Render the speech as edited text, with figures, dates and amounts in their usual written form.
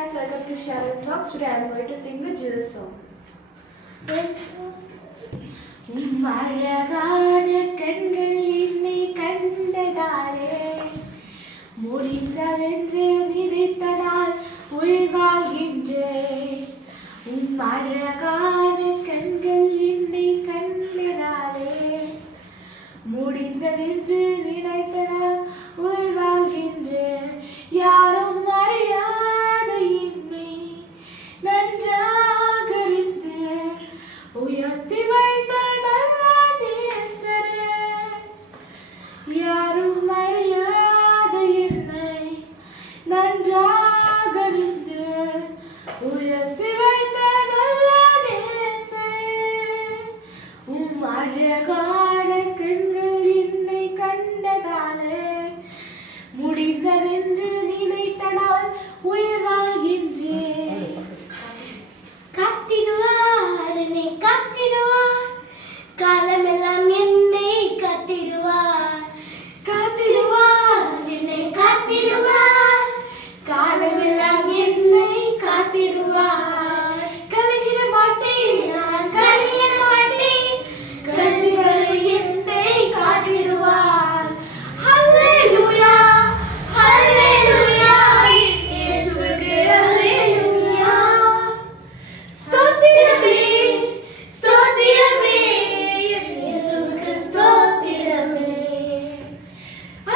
guys, welcome to Sharon Talks. Today I am going to sing a Jesus song. மழகான கண்கள் என்னை கண்டதாலே முடிந்ததென்று